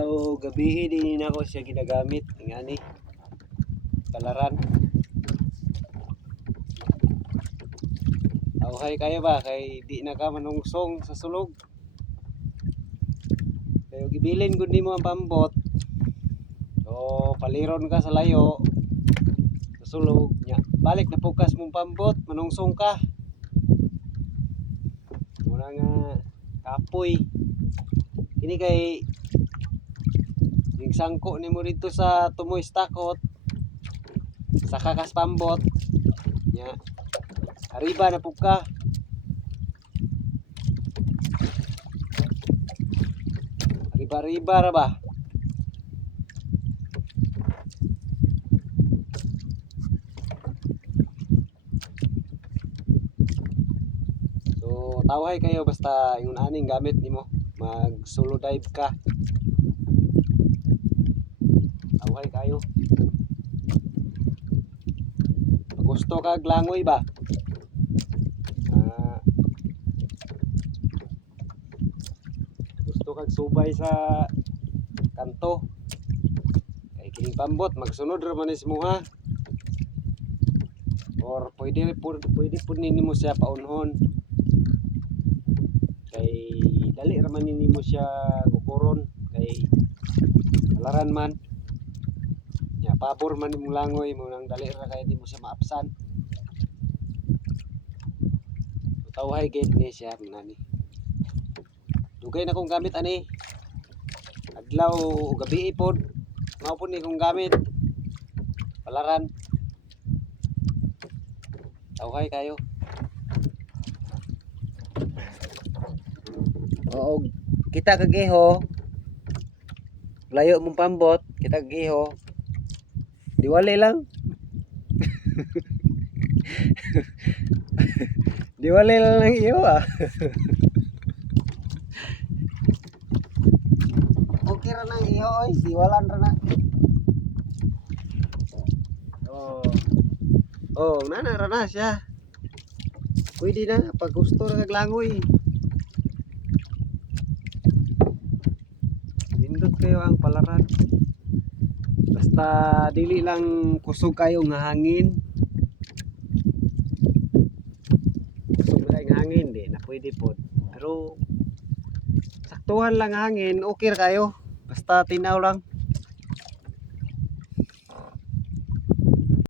Adlaw gabi din na ko siya ginagamit ngani palaran. Okay kayo ba kay di na ka manungsong sa sulog. Kayo gibilin gud nimo ang pambot. O paliron ka sa layo. Sa sulog nya. Balik na pukas mong pambot, manungsong ka. Muna nga kapoy. Kini kay yung sangko nimo dito sa tumoy stakot. Sa kakas pambot. Nya. Arriba na puka. Arriba ra ba? So tawhay kayo basta yung aning gamit nimo mag solo dive ka. Tawhay kayo. Gusto kag langoy ba? Gusto kag subay sa kanto. Kay kining pambot magsunod ra man ismo ha. Or pwede pud nimo siya paunhon. Kay dali ra man nimo siya kukuron kay palaran man. Ya pabor man imong langoy mo nang dali ra kay di mo siya maapsan. Tawhay gid ni siya nani. Dugay na kong gamit ani. Adlaw o gabi pod. Mao pod ni kong gamit. Palaran. Tawhay kayo. Oo, kita kag iho. Layo mong pambot, kita kag iho. Diwali lang. Diwali lang ng iyo ah. Okay ra nang iyo oy, diwalan ra na. Oh, nana ra na siya. Pwede na pag gusto ra kag langoy. Nindot kayo ang palaran. Basta dili lang kusog kayo nga hangin. Kusog na nga hangin di na pwede pod. Pero saktuhan lang hangin, okay ra kayo. Basta tinaw lang.